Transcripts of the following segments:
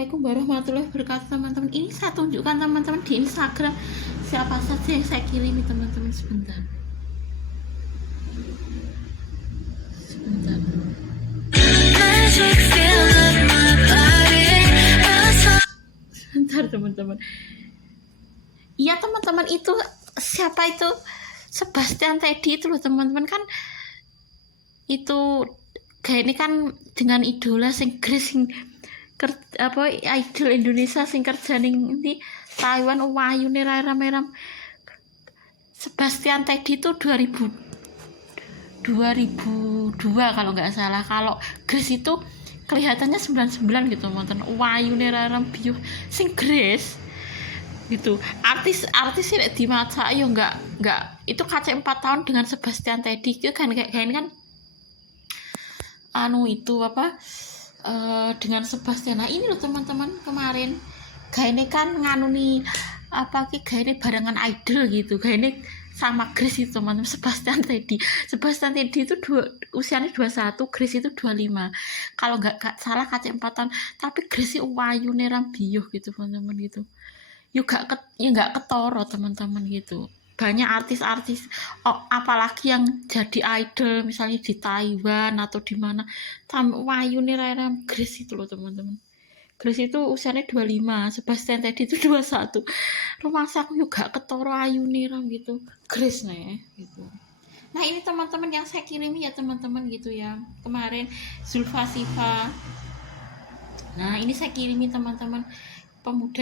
Assalamualaikum warahmatullahi wabarakatuh teman-teman. Ini saya tunjukkan teman-teman di Instagram siapa saja yang saya kirimi teman-teman. Sebentar. Sebentar teman-teman. Iya teman-teman, itu siapa itu? Sebastian Teddy itu loh teman-teman, kan itu kayak ini kan dengan idola sing Grace sing idol Indonesia sing kerja ning ini Taiwan wayune ram-ram. Sebastian Teddy itu 2002 kalau nggak salah. Kalau Grace itu kelihatannya 99 gitu teman-teman. Wayune ram biu sing Grace gitu. Artis sih di mata yo nggak itu KC 4 tahun dengan Sebastian Teddy itu kan kayak ini kan itu dengan Sebastian. Nah ini loh teman-teman, kemarin ini kan nganuni ini barengan idol gitu, ini sama Grace itu teman-teman. Sebastian Teddy itu usianya 21, Grace itu 25 kalau nggak salah, KC 4 tahun, tapi Grace wayu neram biyuh gitu teman-teman gitu. Juga nggak ketoro teman-teman gitu. Banyak artis-artis apalagi yang jadi idol misalnya di Taiwan atau di mana, wayune ram Grace itu loh teman-teman. Grace itu usianya 25, Sebastian Teddy itu 21. Rumah aku juga ketoro ayune ram gitu. Grace gitu. Nah ini teman-teman yang saya kirimi ya teman-teman gitu ya. Kemarin Zulfa Siva. Nah ini saya kirimi teman-teman, pemudi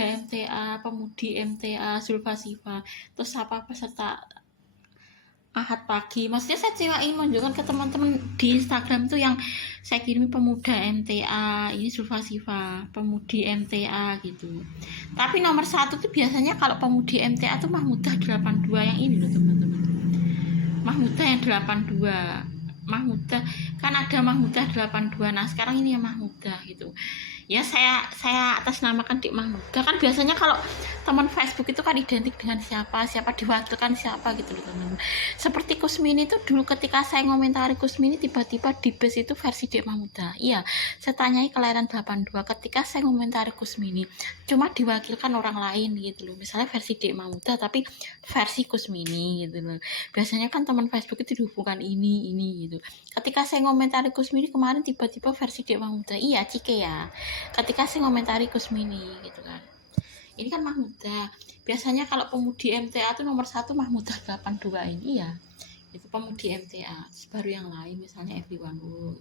MTA Zulfa Siva. Terus apa peserta Ahad Pagi, maksudnya saya cewain menunjukkan ke teman-teman di Instagram tuh yang saya kirimi pemuda MTA, ini Zulfa Siva, pemudi MTA gitu. Tapi nomor 1 tuh biasanya kalau pemudi MTA tuh Mahmudah 82 yang ini loh teman-teman. Mahmudah yang 82. Mahmudah kan ada Mahmudah 82. Nah sekarang ini yang Mahmudah gitu ya. Saya atas namakan Dik Mahmudah. Kan biasanya kalau teman Facebook itu kan identik dengan siapa diwakilkan siapa gitu loh teman-teman. Seperti Kusmini itu dulu ketika saya ngomentari Kusmini, tiba-tiba di base itu versi Dik Mahmudah. Iya, saya tanyai kelahiran 82 ketika saya ngomentari Kusmini, cuma diwakilkan orang lain gitu loh, misalnya versi Dik Mahmudah tapi versi Kusmini gitu loh. Biasanya kan teman Facebook itu dihubungkan ini gitu. Ketika saya ngomentari Kusmini kemarin, tiba-tiba versi Dik Mahmudah. Iya Cike ya, ketika saya ngomentari Kusmini gitu kan. Ini kan Mahmudah. Biasanya kalau pemudi MTA itu nomor 1 Mahmudah 82 ini ya. Itu pemudi MTA. Baru yang lain misalnya Everyone gitu.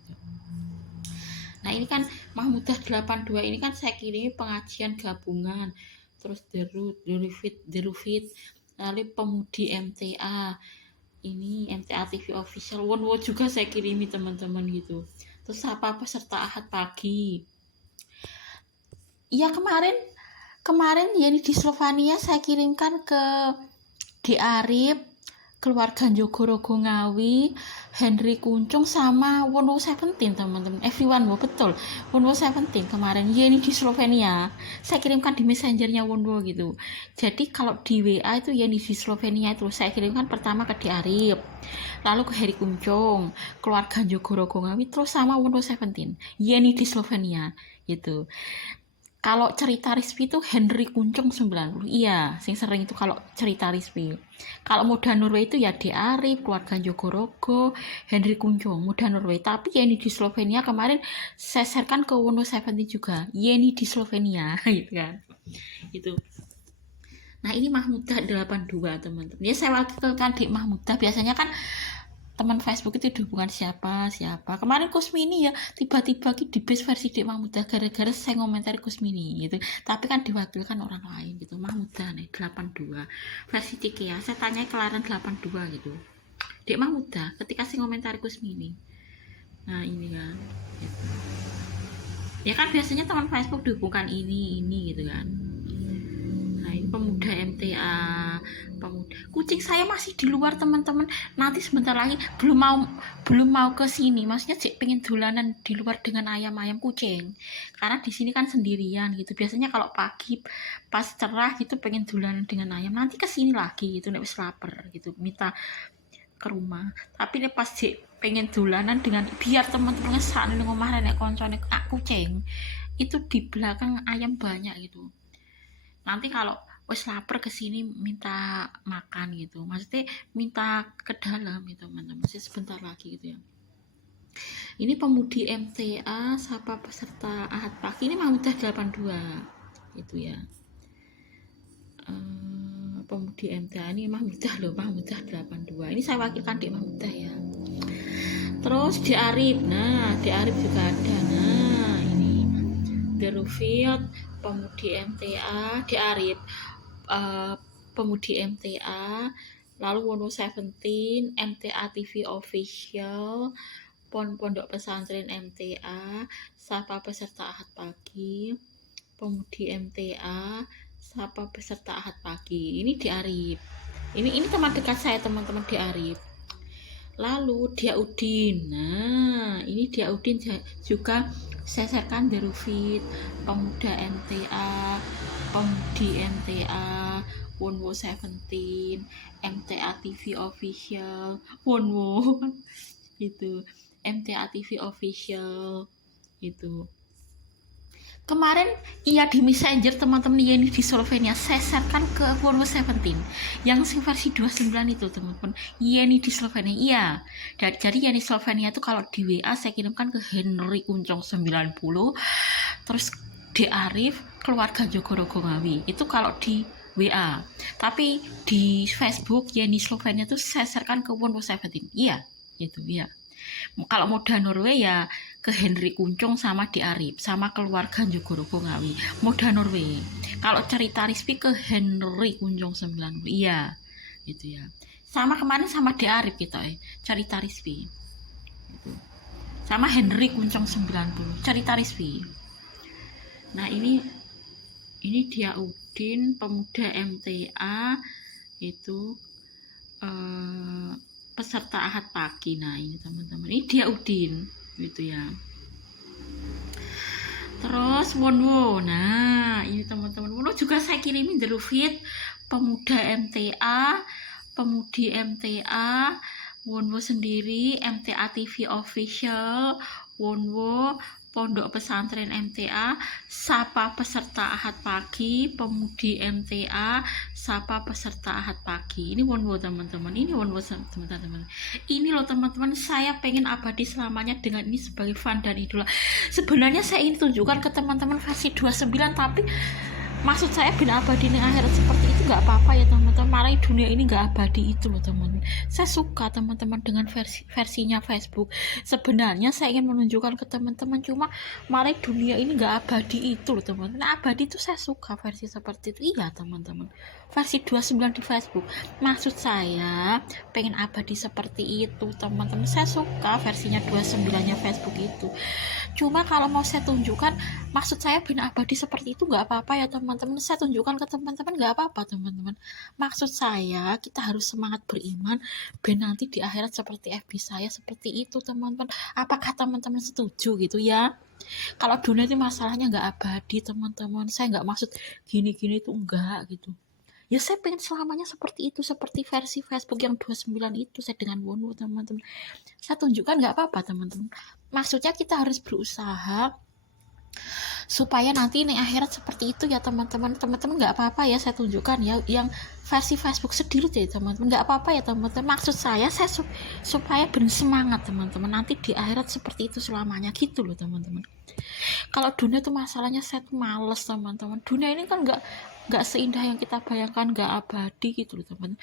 Nah ini kan Mahmudah 82 ini kan saya kirimi pengajian gabungan. Terus The Rufit, lalu pemudi MTA. Ini MTA TV official Wonwo juga saya kirimi teman-teman gitu. Terus apa peserta Ahad Pagi. Iya kemarin ya di Slovenia saya kirimkan ke D. Arif, keluarga Jogorogo Ngawi, Henry Kuncung sama Wonwo 17 teman-teman. Everyone betul. Wonwo 17 kemarin ya ini di Slovenia. Saya kirimkan di messengernya Wonwo gitu. Jadi kalau di WA itu ya di Slovenia itu saya kirimkan pertama ke D. Arif, lalu ke Henry Kuncung, keluarga Jogorogo Ngawi, terus sama Wonwo 17. Ya ini di Slovenia gitu. Kalau cerita Rizpi itu Henry Kuncung 90. Iya, sing sering itu kalau cerita Rizpi. Kalau Muda Norway itu ya D. Arif, keluarga Jogorogo, Henry Kuncung, Muda Norway. Tapi ya ini di Slovenia kemarin saya sharekan ke Wonwo 17 juga. Ya ini di Slovenia gitu kan. Itu. Nah, ini Mahmudah 82 teman-teman. Ya saya wakilkan Dik Mahmudah. Biasanya kan teman Facebook itu dihubungan siapa. Kemarin Kusmini ya tiba-tiba di base versi Dik Mahmudah gara-gara saya ngomentari Kusmini gitu. Tapi kan diwakilkan orang lain gitu. Mahmudah nih 82 versi Cike ya. Saya tanya kelahiran 82 gitu. Dik Mahmudah ketika saya ngomentari Kusmini. Nah ini kan gitu. Ya kan biasanya teman Facebook dihubungkan ini gitu kan. Nah ini pemuda MTA, pemuda. Kucing saya masih di luar teman-teman. Nanti sebentar lagi belum mau ke sini. Maksudnya Cik pengen dolanan di luar dengan ayam kucing. Karena di sini kan sendirian gitu. Biasanya kalau pagi pas cerah gitu pengen dolanan dengan ayam. Nanti ke sini lagi gitu, nek wis lapar gitu. Minta ke rumah. Tapi nek pas Cik pengen dolanan dengan biar teman-teman ngesakne ning omah nek koncone kucing. itu di belakang ayam banyak gitu. Nanti kalau wes lapar kesini minta makan gitu, maksudnya minta ke dalam gitu teman-teman, masih sebentar lagi gitu ya. Ini pemudi MTA sapa peserta Ahad Pagi, ini Mahmudah 82 itu ya. Pemudi MTA ini Mahmudah loh, Mahmudah 82, ini saya wakilkan di Mahmudah ya. Terus di Arif, nah di Arif juga ada, nah ini The Rufiat pemudi MTA di Arif, pemudi MTA, lalu Wono 17 MTA TV official, Pondok Pesantren MTA, sapa peserta Ahad Pagi, pemudi MTA, sapa peserta Ahad Pagi. Ini di Arif. Ini teman dekat saya, teman-teman di Arif. Lalu Dia Udin. Nah, ini Dia Udin juga seserkan Derufit, pemuda MTA, pemudi MTA, Wonwo 17, MTA TV official, Wonwo itu MTA TV official itu. Kemarin iya di Messenger teman-teman Yeni di Slovenia saya sharekan ke Wonwo 17 yang versi 29 itu teman-teman, Yeni di Slovenia. Iya, jadi Yeni Slovenia itu kalau di WA saya kirimkan ke Henry Kuncong 90, terus D Arif keluarga Jogorogo Ngawi itu kalau di WA, tapi di Facebook Yeni Slovenia itu saya sharekan ke Wonwo 17. Iya itu ya. Kalau moda Norway ya ke Henry Kuncung sama di Arif sama keluarga Jogorogo Ngawi, moda Norway. Kalau cerita Rizky ke Henry Kuncung 90, iya gitu ya. Sama kemarin sama di Arif kita cerita Rizky gitu. Sama Henry Kuncung 90 cerita Rizky. Nah ini Dia Udin pemuda MTA itu peserta Ahad Pagi. Nah ini teman-teman, ini Dia Udin gitu ya. Terus Wonwo, nah ini teman-teman, Wonwo juga saya kirimin The Rufit pemuda MTA, pemudi MTA, Wonwo sendiri MTA TV official, Wonwo Pondok Pesantren MTA, sapa peserta Ahad Pagi, pemudi MTA, sapa peserta Ahad Pagi. Ini Wonwo teman-teman, ini Wonwo teman-teman. Ini loh teman-teman, saya pengen abadi selamanya dengan ini sebagai fan dan idola. Sebenarnya saya ingin tunjukkan ke teman-teman versi 29, tapi maksud saya bin abadi di akhirat seperti itu nggak apa-apa ya teman-teman, malah dunia ini nggak abadi itu loh teman-teman. Saya suka teman-teman dengan versinya Facebook. Sebenarnya saya ingin menunjukkan ke teman-teman, cuma malah dunia ini nggak abadi itu loh teman-teman. Nah, abadi itu saya suka versi seperti itu. Iya teman-teman, versi 29 di Facebook, maksud saya pengen abadi seperti itu teman-teman. Saya suka versinya 29 nya Facebook itu, cuma kalau mau saya tunjukkan maksud saya bin abadi seperti itu nggak apa-apa ya teman-teman. Saya tunjukkan ke teman-teman nggak apa-apa teman-teman. Maksud saya kita harus semangat beriman ben nanti di akhirat seperti FB saya seperti itu teman-teman. Apakah teman-teman setuju gitu ya? Kalau dunia itu masalahnya nggak abadi teman-teman, saya nggak maksud gini-gini itu enggak gitu ya. Saya pengen selamanya seperti itu, seperti versi Facebook yang 29 itu saya dengan Wonwo teman-teman. Saya tunjukkan nggak apa-apa teman-teman. Maksudnya kita harus berusaha supaya nanti nih akhirat seperti itu ya teman-teman. Teman-teman nggak apa-apa ya saya tunjukkan ya yang versi Facebook sedikit ya teman-teman, nggak apa-apa ya teman-teman. Maksud saya supaya bersemangat teman-teman, nanti di akhirat seperti itu selamanya gitu loh teman-teman. Kalau dunia tuh masalahnya saya tuh males teman-teman. Dunia ini kan nggak seindah yang kita bayangkan, nggak abadi gitu loh teman.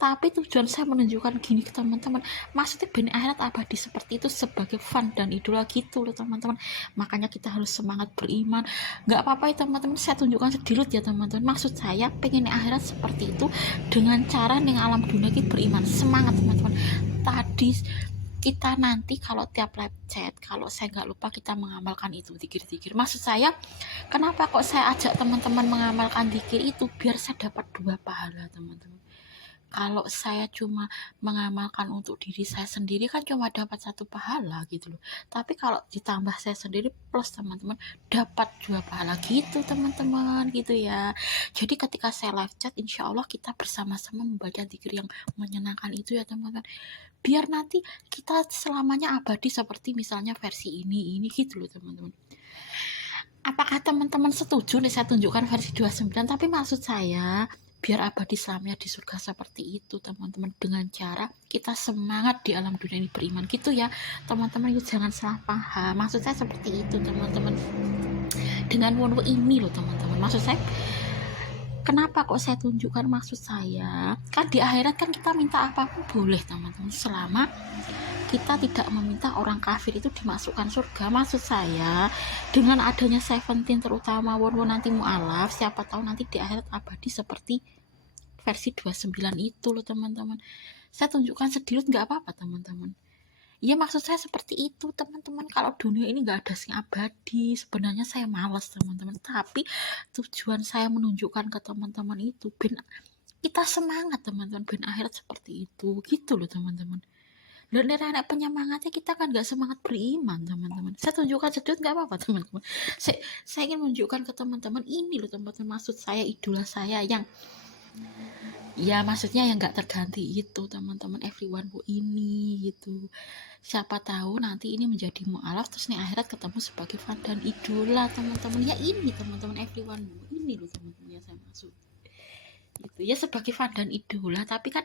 Tapi tujuan saya menunjukkan gini ke teman-teman, maksudnya benih akhirat abadi seperti itu sebagai fun dan idola gitu loh teman-teman. Makanya kita harus semangat beriman. Nggak apa-apa ya teman-teman, saya tunjukkan sedikit ya teman-teman. Maksud saya pengen akhirat seperti itu dengan cara ning alam dunia kita beriman. Semangat teman-teman. Tadi kita nanti kalau tiap live chat, kalau saya nggak lupa kita mengamalkan itu dikir-dikir. Maksud saya kenapa kok saya ajak teman-teman mengamalkan dikir itu, biar saya dapat 2 pahala teman-teman. Kalau saya cuma mengamalkan untuk diri saya sendiri kan cuma dapat 1 pahala gitu loh. Tapi kalau ditambah saya sendiri plus teman-teman dapat 2 pahala gitu teman-teman gitu ya. Jadi ketika saya live chat insya Allah kita bersama-sama membaca zikir yang menyenangkan itu ya teman-teman. Biar nanti kita selamanya abadi seperti misalnya versi ini gitu loh teman-teman. Apakah teman-teman setuju nih saya tunjukkan versi 29? Tapi maksud saya biar abadi selamanya di surga seperti itu teman-teman, dengan cara kita semangat di alam dunia ini beriman gitu ya teman-teman. Itu jangan salah paham, maksud saya seperti itu teman-teman. Dengan wonu ini loh teman-teman, maksud saya kenapa kok saya tunjukkan, maksud saya kan di akhirat kan kita minta apapun boleh teman-teman, selama kita tidak meminta orang kafir itu dimasukkan surga. Maksud saya dengan adanya Seventeen terutama wonu nanti mu'alaf, siapa tahu nanti di akhirat abadi seperti versi 29 itu loh teman-teman. Saya tunjukkan sedikit nggak apa-apa teman-teman. Ya maksud saya seperti itu teman-teman. Kalau dunia ini nggak ada sing abadi, sebenarnya saya malas teman-teman. Tapi tujuan saya menunjukkan ke teman-teman itu ben kita semangat teman-teman, ben akhirat seperti itu gitu loh teman-teman. Dan nenek penyemangatnya kita kan nggak semangat beriman teman-teman. Saya tunjukkan sedikit nggak apa-apa teman-teman. Saya ingin menunjukkan ke teman-teman ini loh teman-teman, maksud saya idola saya yang ya maksudnya yang nggak terganti itu teman-teman, everyone who ini gitu. Siapa tahu nanti ini menjadi mu'alaf terus nih akhirat ketemu sebagai fan dan idola teman-teman. Ya ini teman-teman, everyone who ini loh teman-teman yang saya maksud gitu ya, sebagai fan dan idola. Tapi kan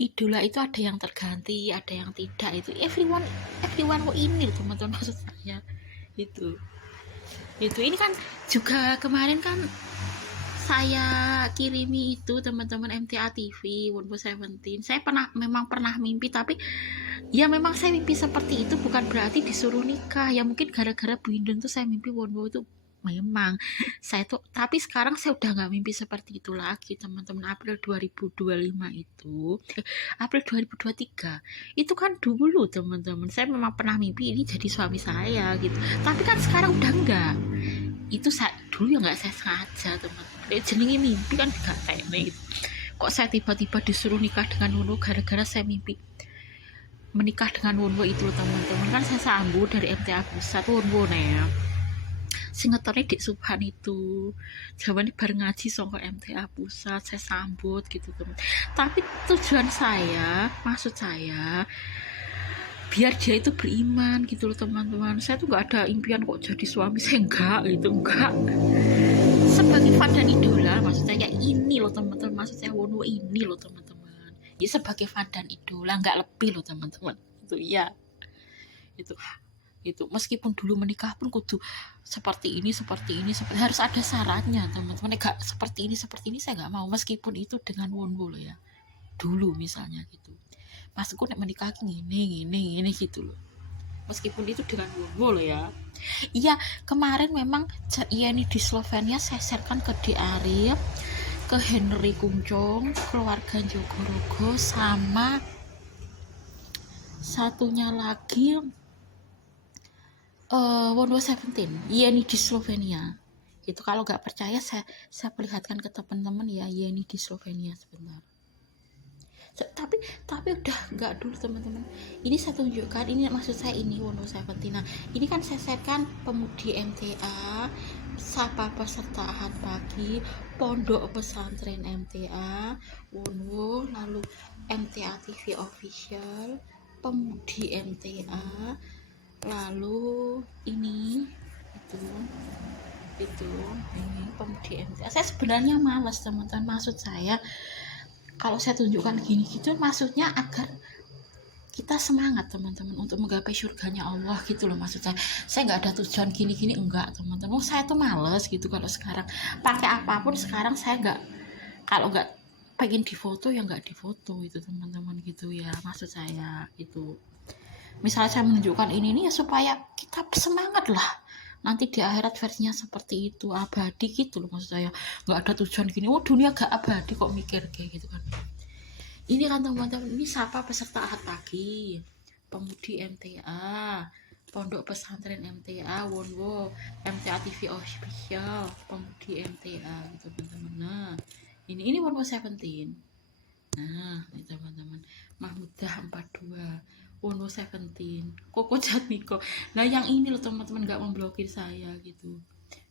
idola itu ada yang terganti, ada yang tidak, itu everyone who ini loh teman-teman, maksud saya itu ini kan juga kemarin kan saya kirimi itu teman-teman MTA TV Wonbo Seventeen. Saya memang pernah mimpi, tapi ya memang saya mimpi seperti itu bukan berarti disuruh nikah. Ya mungkin gara-gara Bu Indun tuh saya mimpi Wonbo itu memang saya tuh, tapi sekarang saya udah nggak mimpi seperti itu lagi teman-teman. April 2025 itu April 2023 itu kan dulu teman-teman, saya memang pernah mimpi ini jadi suami saya gitu. Tapi kan sekarang udah enggak. Itu saya dulu ya nggak saya sengaja teman-teman, jenenge mimpi kan gak teknik gitu. Kok saya tiba-tiba disuruh nikah dengan Wonwo gara-gara saya mimpi menikah dengan Wonwo itu teman-teman. Kan saya sambut dari MTA Pusat Wonwo ya, singetone Dik Subhan itu jawabannya bareng ngaji songko MTA Pusat, saya sambut gitu teman. Tapi tujuan saya, maksud saya biar dia itu beriman gitu loh teman-teman. Saya tuh nggak ada impian kok jadi suami, saya enggak gitu, enggak. Sebagai fan dan idola, maksud saya ini loh teman-teman, maksud saya Wonwo ini loh teman-teman. Ya sebagai fan dan idola, nggak lebih loh teman-teman. Itu ya, itu meskipun dulu menikah pun kudu seperti ini harus ada syaratnya teman-teman. Enggak seperti ini saya nggak mau, meskipun itu dengan Wonwo loh ya. Dulu misalnya gitu. Masku nek menikah gini gitu loh. Meskipun itu dengan Wonwo loh ya. Iya, kemarin memang ini di Slovenia saya sharekan ke Di Arif, ke Henry Kuncung, keluarga Jogorogo, sama satunya lagi Wonwo Seventeen. Iya ini di Slovenia. Itu kalau nggak percaya saya perlihatkan ke teman-teman ya, ini di Slovenia sebentar. Tapi udah nggak dulu teman-teman, ini saya tunjukkan, ini maksud saya ini Wonwo Seventeen. Nah ini kan saya setkan pemudi MTA, sapa peserta ahad pagi, pondok pesantren MTA Wonwo, lalu MTA TV official, pemudi MTA, lalu ini itu ini pemudi MTA. Saya sebenarnya malas teman-teman, maksud saya kalau saya tunjukkan gini gitu maksudnya agar kita semangat teman-teman untuk menggapai surganya Allah gitu loh. Maksud saya nggak ada tujuan gini-gini, enggak teman-teman. Saya tuh males gitu kalau sekarang pakai apapun. Sekarang saya nggak, kalau nggak pengen difoto ya nggak difoto itu teman-teman gitu ya. Maksud saya itu misalnya saya menunjukkan ini nih ya supaya kita semangat lah nanti di akhirat versinya seperti itu, abadi gitu loh. Maksud saya nggak ada tujuan gini, dunia gak abadi kok mikir kayak gitu kan. Ini kan teman-teman, ini siapa peserta ahad pagi, pemudi MTA, pondok pesantren MTA Wonwo, MTA TV official, pemudi MTA gitu teman-teman. Nah ini Wonwo Seventeen. Nah ini teman-teman, Mahmudah 42, Wonwo Seventeen, Koko Jatmiko. Nah yang ini loh teman-teman, nggak memblokir saya gitu,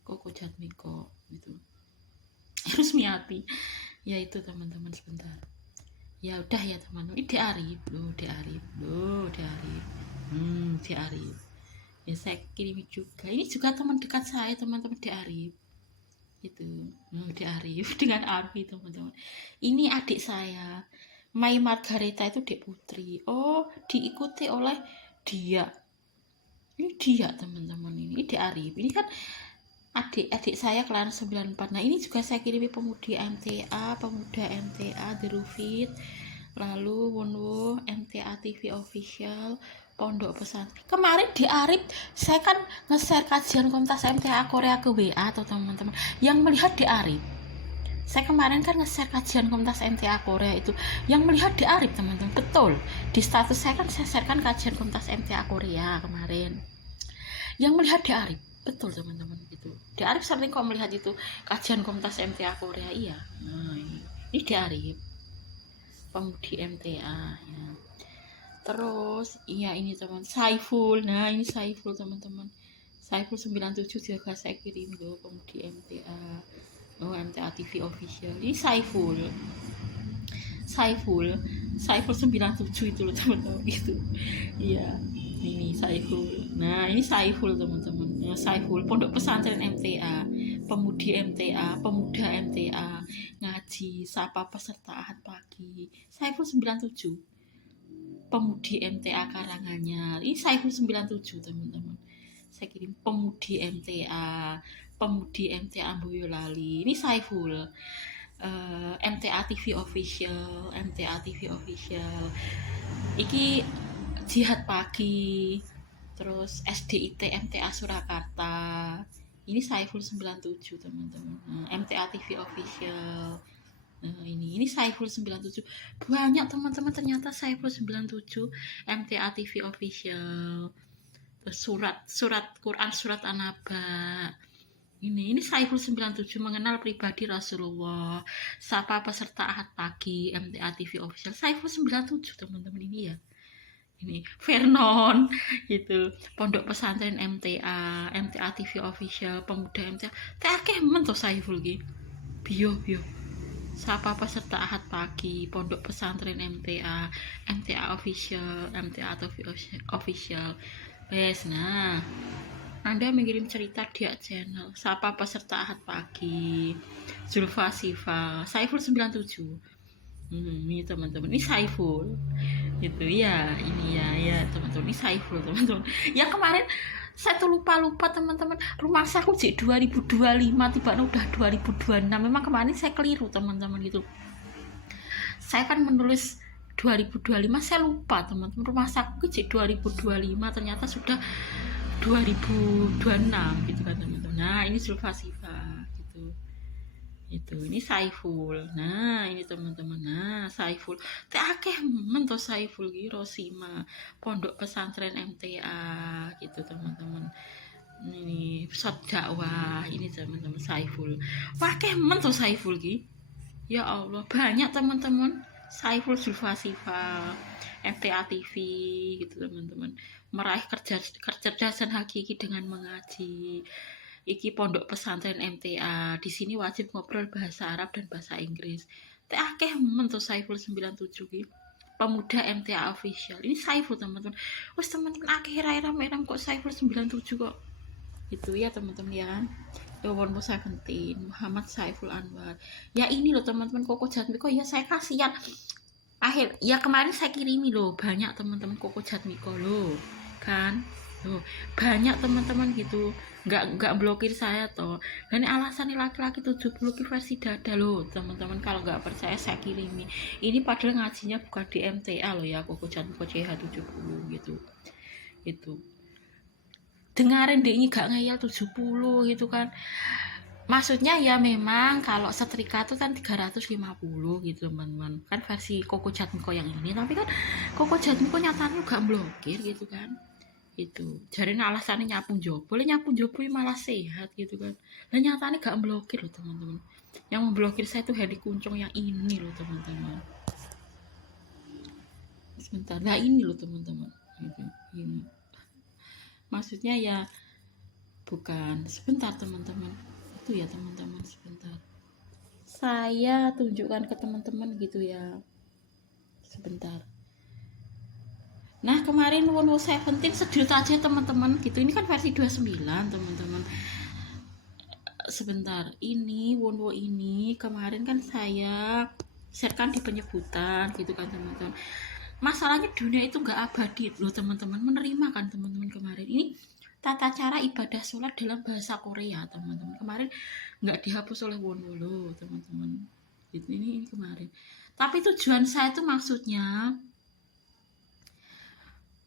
Koko Jatmiko gitu. Rusmiati ya itu teman-teman. Sebentar ya udah ya teman-teman. Di Arif loh, Di Arif. Di Arif ya saya kirim juga. Ini juga teman dekat saya, teman-teman di Arif itu. Di Arif dengan Arfi, teman-teman. Ini adik saya, Mai Margareta, itu Dek Putri. Oh, diikuti oleh dia. Ini dia, teman-teman. Ini Dek Arif. Ini kan adik saya kelas 94. Nah, ini juga saya kirimi pemuda MTA The Rufit, lalu Wonwo MTA TV official, Pondok Pesantren. Kemarin di Arif saya kan nge-share kajian Komtas MTA Korea ke WA atau teman-teman yang melihat di Arif. Saya kemarin kan nge-share kajian Komtas MTA Korea itu yang melihat di Arif, teman-teman. Betul. Di status saya kan saya sharekan kajian Komtas MTA Korea kemarin. Yang melihat di Arif. Betul, teman-teman, gitu. Di Arif sering kok melihat itu kajian Komtas MTA Korea, iya. Nah, ini di Arif. Pemudi MTA ya. Terus iya ini teman Saiful. Nah, ini Saiful, teman-teman. Saiful 97 juga saya kirim loh, pemudi MTA. Oh, MTA TV official. Ini Saiful. Saiful 97 itu loh, teman-teman, itu. Iya. Ini Saiful. Nah, ini Saiful, teman-teman. Ya, Saiful Pondok Pesantren MTA, pemudi MTA, pemuda MTA, ngaji, sapa peserta Ahad pagi. Saiful 97. Pemudi MTA Karanganyar. Ini Saiful 97, teman-teman. Saya kirim pemudi MTA Boyolali. Ini Saiful. MTA TV official. Iki Jihad Pagi, terus SDIT MTA Surakarta. Ini Saiful 97, teman-teman. MTA TV official. Ini Saiful 97. Banyak, teman-teman, ternyata Saiful 97 MTA TV official. Terus surat Quran, surat An-Naba. Ini Saiful 97 mengenal pribadi Rasulullah. Sapa peserta Ahad pagi MTA TV official. Saiful 97, teman-teman, ini ya. Ini Vernon gitu, Pondok Pesantren MTA TV official, pemuda MTA. Akeh men to Saiful ki. Bio. Sapa peserta Ahad pagi, Pondok Pesantren MTA official, MTA TV official. Wes, nah. Anda mengirim cerita di channel. Sapa peserta Ahad pagi. Zulfa Siva, Saiful 97. Ini teman-teman, ini Saiful gitu ya. Ini ya teman-teman, ini Saiful, teman-teman. Ya kemarin saya tuh lupa teman-teman, rumah saya jik 2025 tiba udah 2026. Memang kemarin saya keliru, teman-teman, gitu. Saya kan menulis 2025, saya lupa, teman-teman. Rumah saku jik 2025 ternyata sudah 2026 gitu kan, teman-teman. Nah, ini Zulfa Siva gitu. Ini Saiful. Nah, ini teman-teman. Nah, Saiful akeh mentos Saiful ki Rosima, Pondok Pesantren MTA gitu, teman-teman. Ini pesat dakwah, ini teman-teman Saiful. Akeh mentos Saiful ki. Ya Allah, banyak, teman-teman. Saiful Zulfa Sifa, MTA TV gitu, teman-teman. Meraih kecerdasan hakiki dengan mengaji. Iki Pondok Pesantren MTA. Di sini wajib ngobrol bahasa Arab dan bahasa Inggris. Akeh mentu Saiful 97 ki. Pemuda MTA official. Ini Saiful, teman-teman. Wes, teman-teman, akeh rame-rame kok Saiful 97 kok. Itu ya, teman-teman ya. Wonwo 17, Muhammad Saiful Anwar. Ya ini loh, teman-teman, Koko Jatmiko. Ya saya kasihan. Ya kemarin saya kirimi loh, banyak, teman-teman, Koko Jatmiko loh. Kan? Loh, banyak, teman-teman, gitu. Nggak blokir saya toh. Dan alasan laki-laki 70 ki versi dada loh, teman-teman. Kalau nggak percaya saya kirimi. Ini padahal ngajinya bukan di MTA loh ya, Koko Jatmiko CH70 gitu. Itu. Dengarin deh, ini gak ngeyel 70 gitu kan. Maksudnya ya memang kalau setrika itu kan 350 gitu, teman-teman. Kan versi Koko Jatmiko yang ini. Tapi kan Koko Jatmiko nyatanya gak blokir gitu kan. Itu jadi alasannya nyapu jopo, boleh nyapu jopo malah sehat gitu kan. Dan nyatanya gak blokir loh, teman-teman. Yang memblokir saya itu Hedi Kuncung yang ini loh, teman-teman. Sebentar, nah ini loh, teman-teman. Ini maksudnya ya bukan, sebentar, teman-teman. Itu ya, teman-teman, sebentar. Saya tunjukkan ke teman-teman gitu ya. Sebentar. Nah kemarin Wonwo Seventeen sedot aja teman-teman gitu. Ini kan versi 29 teman-teman. Sebentar, ini Wonwo ini kemarin kan saya sharekan di penyebutan gitu kan teman-teman. Masalahnya dunia itu nggak abadi loh teman-teman. Menerima kan teman-teman kemarin ini tata cara ibadah sholat dalam bahasa Korea teman-teman. Kemarin nggak dihapus oleh Wonwo loh teman-teman. Gitu, ini kemarin. Tapi tujuan saya itu maksudnya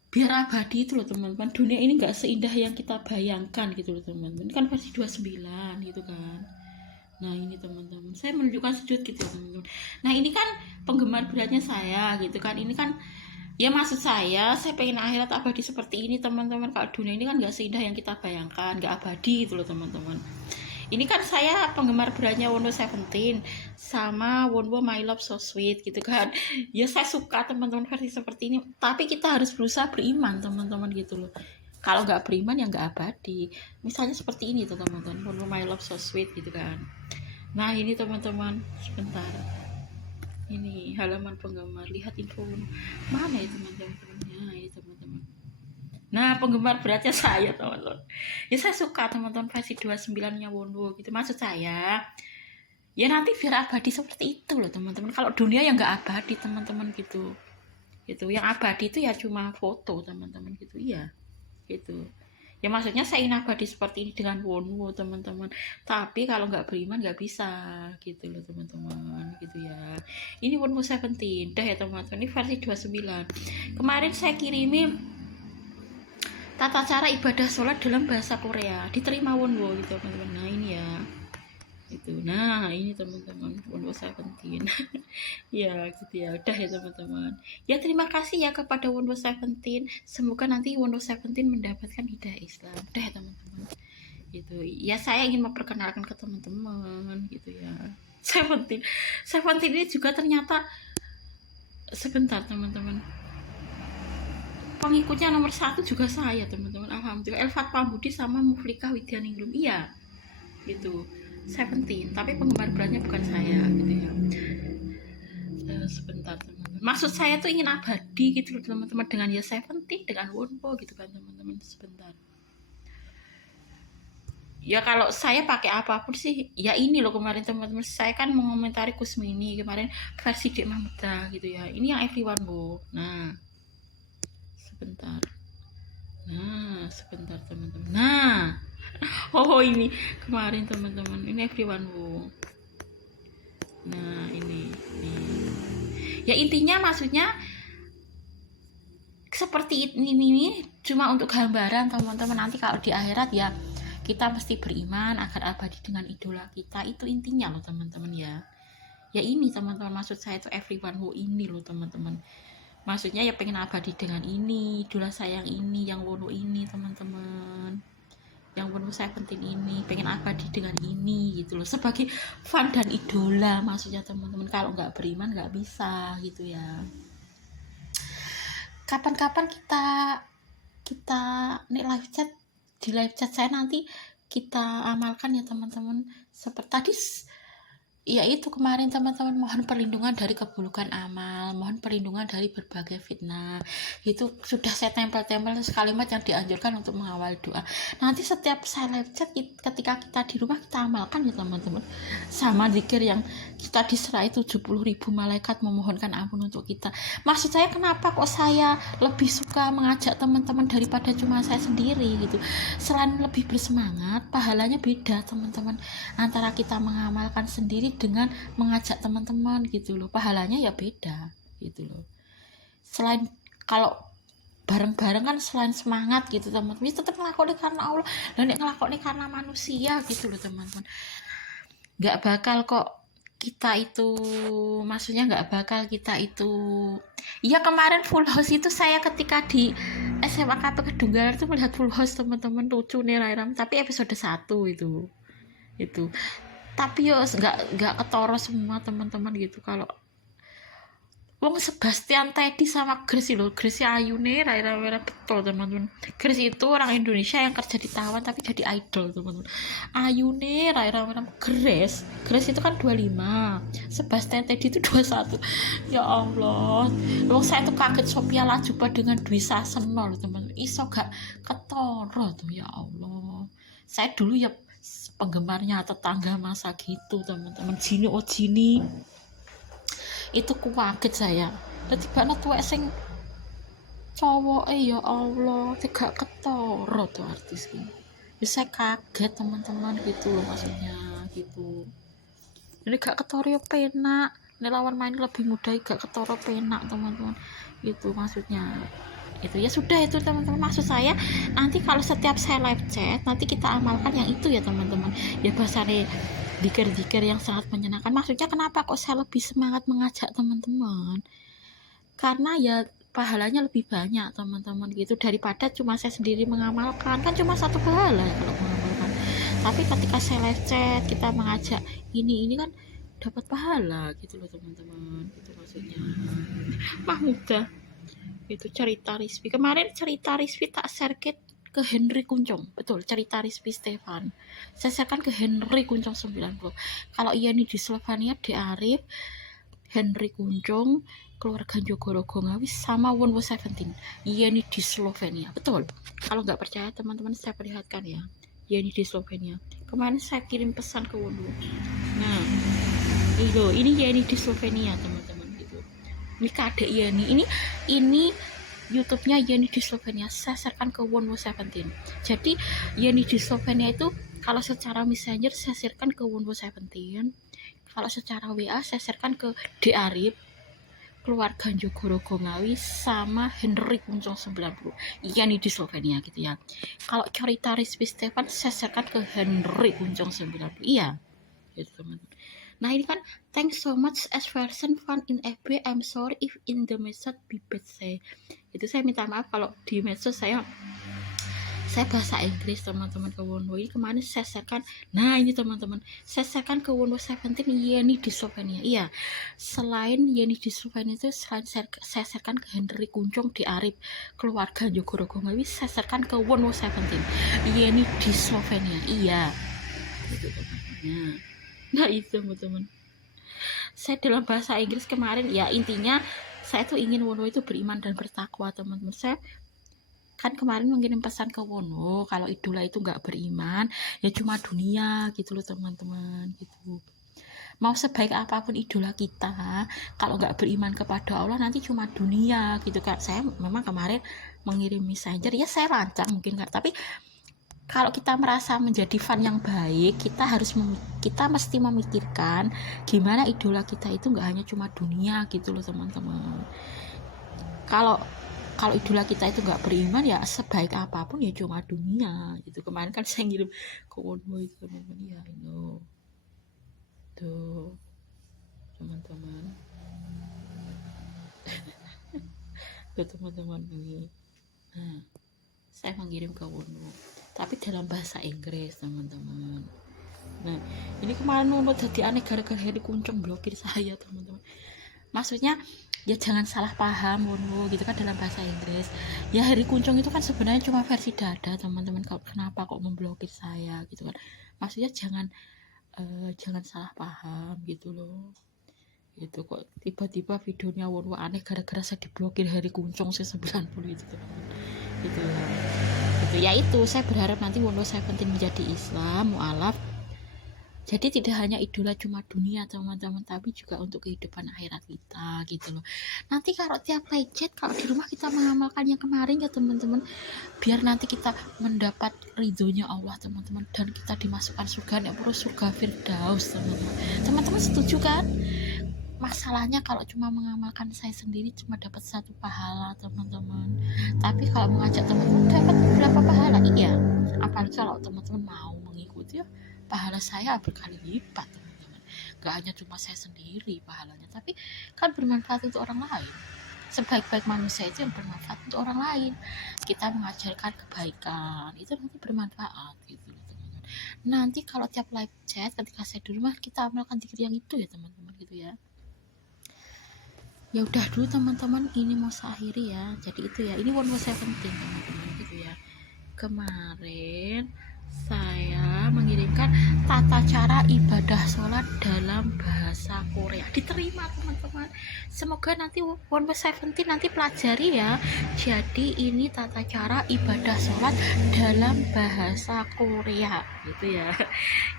biar abadi itu loh teman-teman. Dunia ini nggak seindah yang kita bayangkan gitu loh teman-teman. Ini kan versi 29 gitu kan. Nah ini teman-teman, saya menunjukkan sujud gitu teman-teman. Nah ini kan penggemar beratnya saya gitu kan. Ini kan ya maksud saya pengen akhirat abadi seperti ini teman-teman. Kalau dunia ini kan nggak seindah yang kita bayangkan, nggak abadi itu loh teman-teman. Ini kan saya penggemar beratnya Wonwo Seventeen sama Wonwo My Love So Sweet gitu kan. Ya saya suka teman-teman versi seperti ini. Tapi kita harus berusaha beriman teman-teman gitu loh. Kalau nggak beriman ya nggak abadi. Misalnya seperti ini tuh teman-teman, Wonwo My Love So Sweet gitu kan. Nah ini teman-teman, sebentar. Ini halaman penggemar, lihat info mana ya teman-teman. Nah ini teman-teman. Nah penggemar beratnya saya teman-teman. Ya saya suka teman-teman versi 29-nya Wonwo gitu. Maksud saya ya nanti biar abadi seperti itu loh teman-teman. Kalau dunia yang nggak abadi teman-teman gitu. Gitu. Yang abadi itu ya cuma foto teman-teman gitu. Iya. Gitu. Ya maksudnya saya ingin abadi seperti ini dengan Wonwo teman-teman. Tapi kalau nggak beriman nggak bisa gitu loh teman-teman gitu ya. Ini Wonwo Seventeen dah ya teman-teman. Ini versi 29. Kemarin saya kirimi tata cara ibadah sholat dalam bahasa Korea, diterima Wonwo gitu teman-teman. Nah ini ya itu. Nah ini teman-teman Wonwo Seventeen. Ya gitu ya, udah ya teman-teman. Ya terima kasih ya kepada Wonwo Seventeen. Semoga nanti Wonwo Seventeen mendapatkan hidayah Islam. Udah ya teman-teman. Gitu. Ya saya ingin memperkenalkan ke teman-teman gitu ya. Seventeen ini juga ternyata sebentar teman-teman. Pengikutnya nomor 1 juga saya teman-teman. Alhamdulillah. Elfat Pambudi sama Muflika Widyaningrum. Iya. Gitu. Seventeen, tapi penggemar beratnya bukan saya gitu ya. Sebentar teman-teman. Maksud saya tuh ingin abadi gitu loh teman-teman dengan ya Seventeen, dengan Wonwo gitu kan teman-teman. Sebentar. Ya kalau saya pakai apapun sih, ya ini loh kemarin teman-teman. Saya kan mengomentari Kusmini kemarin versi Dek Mahmeda gitu ya. Ini yang Everyone Wo. Nah. Sebentar. Nah, sebentar teman-teman. Nah. Oh ini kemarin teman-teman. Ini Everyone Wo. Nah, ini. Ya intinya maksudnya seperti ini cuma untuk gambaran teman-teman. Nanti kalau di akhirat ya kita mesti beriman agar abadi dengan idola kita. Itu intinya loh teman-teman ya. Ya ini teman-teman, maksud saya itu Everyone Wo ini loh teman-teman. Maksudnya ya pengen abadi dengan ini, idola saya yang ini, yang Wonwo ini teman-teman. Yang Wonwo Seventeen ini pengen abadi dengan ini gitu loh, sebagai fan dan idola maksudnya teman-teman. Kalau nggak beriman nggak bisa gitu ya. Kapan-kapan kita nih di live chat saya nanti kita amalkan ya teman-teman. Seperti tadi ya itu kemarin teman-teman, mohon perlindungan dari keburukan amal, mohon perlindungan dari berbagai fitnah. Itu sudah saya tempel-tempel kalimat yang dianjurkan untuk mengawal doa. Nanti setiap saya live chat ketika kita di rumah kita amalkan ya teman-teman. Sama zikir yang kita diserai 70.000 malaikat memohonkan ampun untuk kita. Maksud saya kenapa kok saya lebih suka mengajak teman-teman daripada cuma saya sendiri gitu. Selain lebih bersemangat, pahalanya beda teman-teman antara kita mengamalkan sendiri dengan mengajak teman-teman gitu loh. Pahalanya ya beda gitu loh. Selain kalau bareng-bareng kan selain semangat gitu teman-teman, tetap ngelakuin karena Allah dan ngelakuin karena manusia gitu loh teman-teman. Nggak bakal kok kita itu, maksudnya nggak bakal kita itu. Iya kemarin full house itu saya ketika di SMA KP Kedunggalan itu melihat full house teman-teman, lucu nih Rairam, tapi episode 1 itu tapi yo nggak ketoro semua teman-teman gitu. Kalau Wong Sebastian Teddy sama Grace loh, Grace ayune Raira betul teman-teman. Grace itu orang Indonesia yang kerja di Taiwan tapi jadi idol teman-teman. Ayune Raira Grace, Grace itu kan 25, Sebastian Teddy itu 21. Ya Allah, wong saya tuh kaget Sophia Latjuba dengan Dwi Saseno loh teman-teman. Iso gak ketoro tuh ya Allah. Saya dulu ya penggemarnya tetangga masa gitu teman-teman. Jini oh Jini itu kaget saya tiba-tiba tuwek sing cowok ya Allah tidak ketoro tuh artis ini ya saya kaget teman-teman gitu loh maksudnya gitu jadi gak ketoro ya penak ini lawan main lebih mudah gak ketoro penak teman-teman gitu maksudnya itu ya sudah itu teman-teman maksud saya nanti kalau setiap saya live chat nanti kita amalkan yang itu ya teman-teman ya bahasanya dikir-dikir yang sangat menyenangkan maksudnya kenapa kok saya lebih semangat mengajak teman-teman karena ya pahalanya lebih banyak teman-teman gitu daripada cuma saya sendiri mengamalkan kan cuma satu pahala ya kalau mengamalkan tapi ketika saya live chat kita mengajak ini kan dapat pahala gitu loh teman-teman gitu maksudnya mah mudah itu cerita Rizky kemarin cerita Rizky tak share ke Henry Kuncung betul cerita Rizky Stefan saya sharekan ke Henry Kuncung 90 kalau iya nih di Slovenia di Arif Henry Kuncung keluarga Jogorogo Ngawi sama Wonwo Seventeen iya nih di Slovenia betul kalau nggak percaya teman-teman saya perlihatkan ya iya nih di Slovenia kemarin saya kirim pesan ke Wonwo nah itu ini ya nih di Slovenia teman-teman gitu ini kade ya nih ini YouTube-nya Yeni di Slovenia saya sharekan ke Wonwo Seventeen jadi Yeni di Slovenia itu kalau secara messenger saya sharekan ke Wonwo Seventeen kalau secara WA saya sharekan ke D Arif keluarga Jogorogo Ngawi sama Henry Kuncung 90 Yeni di Slovenia gitu ya kalau cerita Rizky Stefan saya sharekan ke Henry Kuncung 90 iya gitu teman-teman nah ini kan thanks so much as version fun in FB I'm sorry if in the message be bad say itu saya minta maaf kalau di medsos saya bahasa Inggris teman-teman ke Wonwo ini kemarin saya sharekan nah ini teman-teman saya sharekan ke Wonwo Seventeen Yeni di Slovenia iya selain Yeni di Slovenia itu selain saya sharekan ke Henry Kuncung di Arif keluarga Jogorogo Ngawi saya sharekan ke Wonwo Seventeen Yeni di Slovenia iya itu teman-teman nah itu teman-teman saya dalam bahasa Inggris kemarin ya intinya saya tuh ingin Wonwo itu beriman dan bertakwa teman-teman saya kan kemarin mengirim pesan ke Wonwo kalau idola itu nggak beriman ya cuma dunia gitu loh teman-teman gitu mau sebaik apapun idola kita kalau nggak beriman kepada Allah nanti cuma dunia gitu kan saya memang kemarin mengirim messenger ya saya lancar mungkin nggak tapi kalau kita merasa menjadi fan yang baik kita mesti memikirkan gimana idola kita itu nggak hanya cuma dunia gitu loh teman-teman kalau idola kita itu nggak beriman ya sebaik apapun ya cuma dunia gitu kemarin kan saya ngirim ke Wonwo itu teman-teman ya itu tuh teman-teman tuh teman-teman ini nah saya mengirim ke Wonwo tapi dalam bahasa Inggris teman-teman nah ini kemarin Wonwo jadi aneh gara-gara Henry Kuncung blokir saya teman-teman maksudnya ya jangan salah paham Wonwo gitu kan dalam bahasa Inggris ya Henry Kuncung itu kan sebenarnya cuma versi dada teman-teman kenapa kok memblokir saya gitu kan maksudnya jangan salah paham gitu loh itu kok tiba-tiba videonya Wonwo aneh gara-gara saya diblokir Henry Kuncung 90 itu teman-teman gitu ya itu saya berharap nanti Wonwo Seventeen menjadi Islam mualaf jadi tidak hanya idola cuma dunia teman-teman tapi juga untuk kehidupan akhirat kita gitu loh nanti kalau tiap chat kalau di rumah kita mengamalkan yang kemarin ya teman-teman biar nanti kita mendapat ridhonya Allah teman-teman dan kita dimasukkan surga yang surga Firdaus teman-teman setuju kan masalahnya kalau cuma mengamalkan saya sendiri cuma dapat satu pahala teman-teman tapi kalau mengajak teman-teman dapat beberapa pahala iya apalagi kalau teman-teman mau mengikuti ya pahala saya berkali lipat teman-teman gak hanya cuma saya sendiri pahalanya tapi kan bermanfaat untuk orang lain sebaik-baik manusia itu yang bermanfaat untuk orang lain kita mengajarkan kebaikan itu nanti bermanfaat gitu teman-teman nanti kalau tiap live chat ketika saya di rumah kita amalkan zikir yang itu ya teman-teman gitu ya Ya udah dulu teman-teman, ini mau saya akhiri ya. Jadi itu ya, ini One More Seventeen teman-teman gitu ya. Kemarin saya mengirimkan tata cara ibadah sholat dalam bahasa Korea. Diterima teman-teman. Semoga nanti One More Seventeen nanti pelajari ya. Jadi ini tata cara ibadah sholat dalam bahasa Korea gitu ya.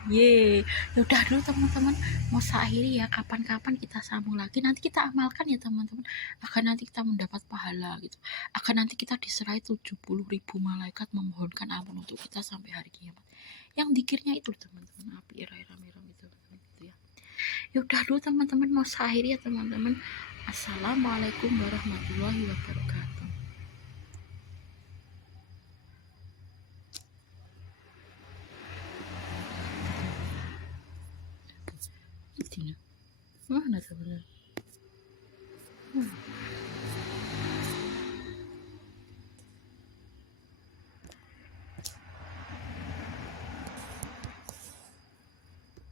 Ye, udah dulu teman-teman, mau saya akhiri ya. Kapan-kapan kita sambung lagi, nanti kita amalkan ya teman-teman, agar nanti kita mendapat pahala gitu, agar nanti kita diserai 70.000 malaikat memohonkan ampun untuk kita sampai hari kiamat. Yang dikirnya itu teman-teman, api iram-iram itu gitu ya. Ya udah dulu teman-teman, mau saya akhiri ya teman-teman. Assalamualaikum warahmatullahi wabarakatuh. Mana teman-teman?